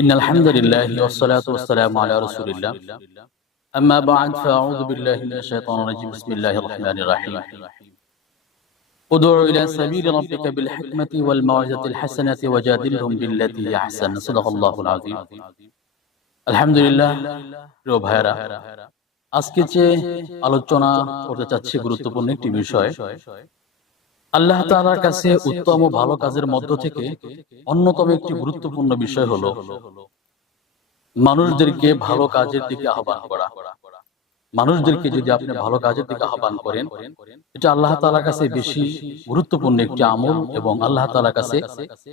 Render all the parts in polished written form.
إن الحمد لله والصلاة والسلام على رسول الله أما بعد فأعوذ بالله من الشيطان الرجيم بسم الله الرحمن الرحيم ادع إلى سبيل ربك بالحكمة والموعظة الحسنة وجادلهم بالتي هي أحسن صدق الله العظيم الحمد لله প্রিয় ভাইরা আজকে যে আলোচনা করতে চাচ্ছি গুরুত্বপূর্ণ একটি বিষয় আল্লাহ তাআলার কাছে উত্তম ও ভালো কাজের মধ্য থেকে অন্যতম একটি গুরুত্বপূর্ণ বিষয় হলো মানুষদেরকে ভালো কাজের দিকে আহ্বান করা। মানুষদেরকে যদি আপনি ভালো কাজের দিকে আহ্বান করেন, এটা আল্লাহ তাআলার কাছে বেশি গুরুত্বপূর্ণ একটি আমল এবং আল্লাহ তাআলার কাছে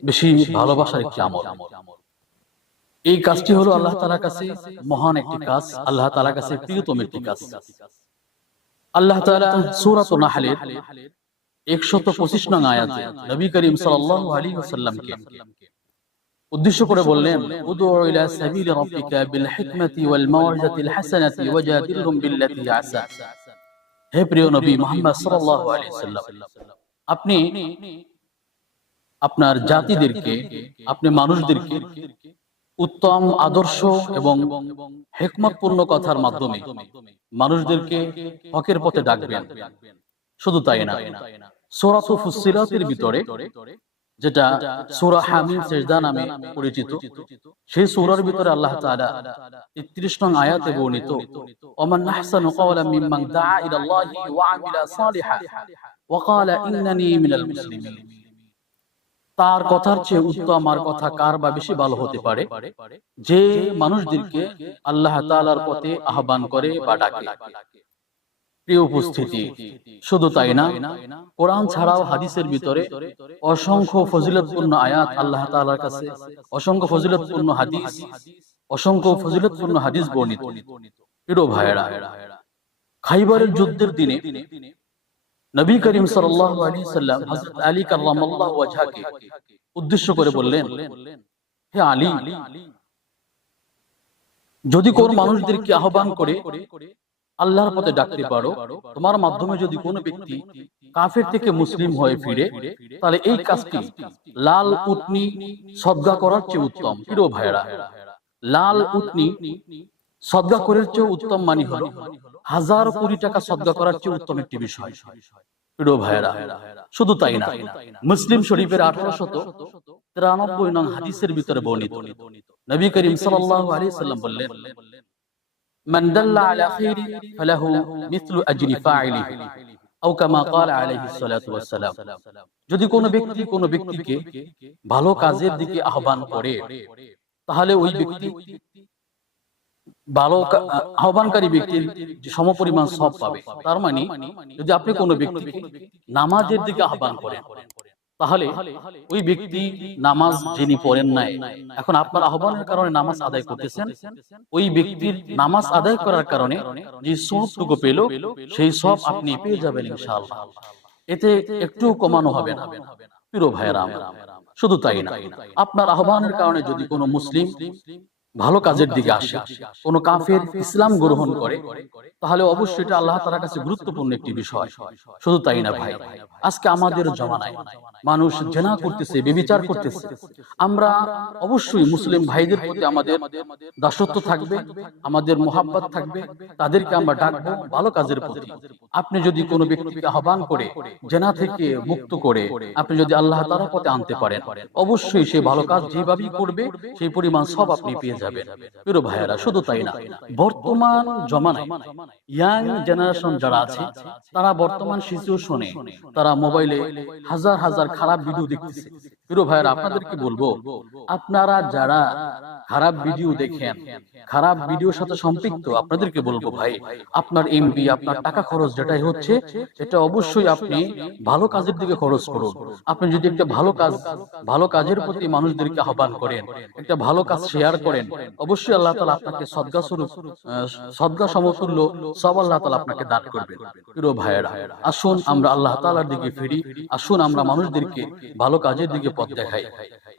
বেশি ভালোবাসার একটি আমল। এই কাজটি হলো আল্লাহ তাআলার কাছে মহান একটি কাজ, আল্লাহ তাআলার কাছে প্রিয়তম একটি কাজ। আল্লাহ তাআলা সূরাতুন নাহলের 125 নং আয়াতে নবী করিম সাল্লাল্লাহু আলাইহি ওয়াসাল্লামকে উদ্দেশ্য করে বললেন, উদউ ইলা সাবিলি রাব্বিকা বিল হিকমাতি ওয়াল মাউইজাতিল হাসানাতি ওয়াজাদিলহুম বিল্লাতী হিয়া আহসান। হে প্রিয় নবী মুহাম্মদ সাল্লাল্লাহু আলাইহি ওয়াসাল্লাম, আপনি আপনার জাতিদেরকে, আপনি মানুষদেরকে উত্তম আদর্শ এবং হিকমতপূর্ণ কথার মাধ্যমে মানুষদেরকে হকের পথে ডাকবেন। শুধু তাই না, সূরা ফুসসিলাতের ভিতরে যেটা সূরা হামিম সিজদা নামে পরিচিত, সেই সূরার ভিতরে আল্লাহ তাআলা ৩৩ নং আয়াতে বর্ণিত, ওমান আহসানু ক্বাওলাম মিম্মান দাআ ইলাল্লাহি ওয়া আমিলা সালিহান ওয়া ক্বালা ইন্নানী মিনাল মুসলিমিন। তার কথার চেয়ে উত্তম আর কথা কার বা বেশি ভালো হতে পারে, যে মানুষদেরকে আল্লাহ তাআলার পথে আহ্বান করে বা ডাকে। প্রিয় উপস্থিতি, শুধু তাই না, কোরআন ছাড়াও হাদিসের ভিতরে অসংখ্য ফজিলতপূর্ণ আয়াত আল্লাহ তাআলার কাছে, অসংখ্য ফজিলতপূর্ণ হাদিস, অসংখ্য ফজিলতপূর্ণ হাদিস বর্ণিত। প্রিয় ভাইরা, খাইবারের যুদ্ধের দিনে নবী করিম সাল্লাল্লাহু আলাইহি সাল্লাম হযরত আলী কাররামাল্লাহু ওয়াজহাকে উদ্দেশ্য করে বললেন, হে আলী, যদি কোন মানুষদেরকে আহ্বান করে আল্লাহর পথে ডাকতে পারো, তোমার মাধ্যমে যদি কোনো ব্যক্তি কাফের থেকে মুসলিম হয়ে ফিরে, তাহলে এই কাজটি লাল উটনি সদকা করার চেয়ে উত্তম। প্রিয় ভাইরা, লাল উটনি সদকা করার চেয়ে উত্তম মানে হলো 1000 কোটি টাকা সদকা করার চেয়ে উত্তম একটি বিষয়। প্রিয় ভাইরা, শুধু তাই না, মুসলিম শরীফের 1893 নং হাদিসের ভিতরে বর্ণিত, নবী করিম সাল্লাল্লাহু আলাইহি সাল্লাম বললেন, মান দাল্লা আলা খাইরি ফালাহু মিসলু আজরি ফাইলিহি আও কামা ক্বালা আলাইহিস সালাতু ওয়াস সালাম। যদি কোনো ব্যক্তি কোনো ব্যক্তিকে ভালো কাজের দিকে আহ্বান করে, তাহলে ওই ব্যক্তি ভালো আহ্বানকারী ব্যক্তির যে সমপরিমাণ সওয়াব পাবে। তার মানে যদি আপনি কোনো ব্যক্তিকে নামাজের দিকে আহ্বান করেন, তাহলে ওই ব্যক্তি নামাজ যিনি পড়েন নাই, এখন আপনার আহ্বানের কারণে নামাজ আদায় করতেছেন, ওই ব্যক্তির নামাজ আদায় করার কারণে যে সওয়াবটুকু পেল, সেই সওয়াব আপনি পেয়ে যাবেন ইনশাআল্লাহ। এতে একটু কমানো হবে না। প্রিয় ভাইরা, শুধু তাই না, আপনার আহ্বানের কারণে যদি কোনো মুসলিম ভালো কাজের দিকে আসে, কোন কাফের ইসলাম গ্রহণ করে, তাহলে অবশ্যই এটা আল্লাহ তাআলার কাছে গুরুত্বপূর্ণ একটি বিষয়। শুধু তাই না ভাই, আজকে আমাদের জমানায় মানুষ জিনা করতেছে, ব্যভিচার করতেছে। আমরা অবশ্যই মুসলিম ভাইদের প্রতি আমাদের দাসত্ব থাকবে, আমাদের মোহাব্বত থাকবে, তাদেরকে আমরা ডাকবো ভালো কাজের প্রতি। আপনি যদি কোনো ব্যক্তিকে আহ্বান করে জিনা থেকে মুক্ত করে আপনি যদি আল্লাহ তাআলার পথে আনতে পারেন, অবশ্যই সে ভালো কাজ যেভাবেই করবে সেই পরিমাণ সব আপনি পেয়ে যাবেন। প্রিয় ভাইয়েরা, শুধু তাই না, বর্তমান জমানায় ইয়াং জেনারেশন যারা আছে, তারা বর্তমান সিচুয়েশনে তারা মোবাইলে হাজার হাজার খারাপ ভিডিও দেখতেছে। প্রিয় ভাইয়েরা, আপনাদেরকে বলবো, আপনারা যারা খারাপ ভিডিও দেখেন, খারাপ ভিডিওর সাথে সম্পৃক্ত, আপনাদেরকে বলবো ভাই, আপনার এমবি, আপনার টাকা খরচ যেটাই হচ্ছে, এটা অবশ্যই আপনি ভালো কাজের দিকে খরচ করুন। আপনি যদি একটা ভালো কাজের প্রতি মানুষদেরকে আহ্বান করেন, একটা ভালো কাজ শেয়ার করেন, অবশ্যই আল্লাহ তাআলা আপনাকে সদকা সমতুল্য সব আল্লাহ তাআলা আপনাকে দান করবেন। প্রিয় ভাইয়েরা, আসুন আমরা আল্লাহ তাআলার দিকে ফিরি, আসুন আমরা মানুষদেরকে ভালো কাজের দিকে পথ দেখাই।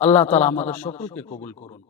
আল্লাহ তাআলা আমাদের সকলকে কবুল করুন।